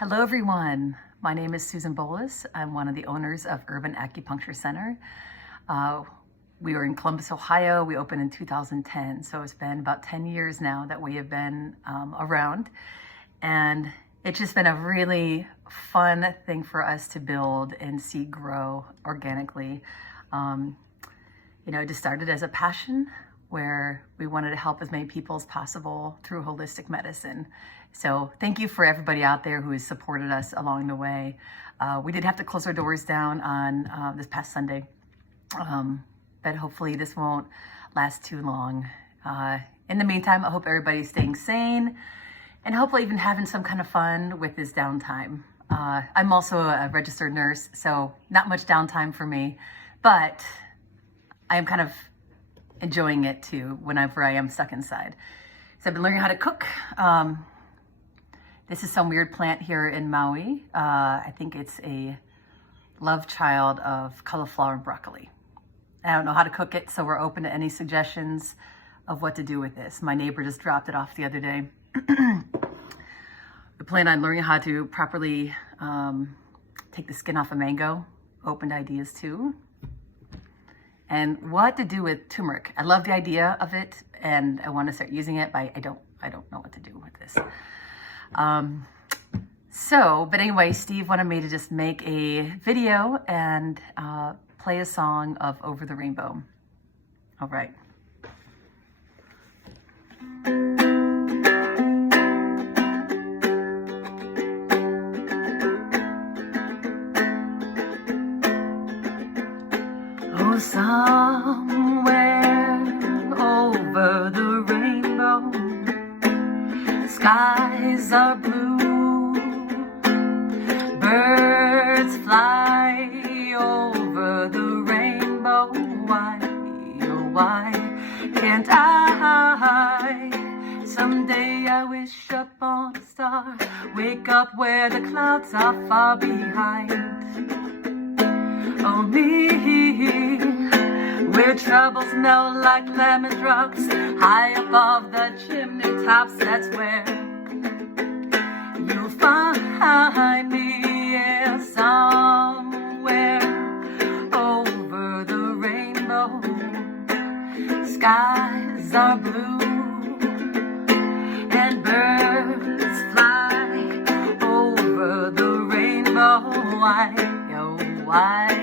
Hello everyone, my name is Susan Bowlus. I'm one of the owners of Urban Acupuncture Center. We are in Columbus, Ohio. We opened in 2010, so it's been about 10 years now that we have been around. And it's just been a really fun thing for us to build and see grow organically. It just started as a passion where we wanted to help as many people as possible through holistic medicine. So thank you for everybody out there who has supported us along the way. We did have to close our doors down on this past Sunday, but hopefully this won't last too long. In the meantime, I hope everybody's staying sane and hopefully even having some kind of fun with this downtime. I'm also a registered nurse, so not much downtime for me, but I am kind of enjoying it too whenever I am stuck inside. So I've been learning how to cook. This is some weird plant here in Maui. I think it's a love child of cauliflower and broccoli. I don't know how to cook it, so we're open to any suggestions of what to do with this. My neighbor just dropped it off the other day. We plan on learning how to properly take the skin off a mango. Open to ideas too. And what to do with turmeric. I love the idea of it and I want to start using it, but I don't know what to do with this. But anyway, Steve wanted me to just make a video and play a song of Over the Rainbow. All right. Oh, somewhere over the rainbow, skies are blue, birds fly over the rainbow. Why, oh why can't I? Someday I wish upon a star, wake up where the clouds are far behind. Oh me, where troubles melt like lemon drops, high above the chimney tops, that's where you'll find me, yeah, somewhere over the rainbow. Skies are blue and birds fly over the rainbow. Why, oh why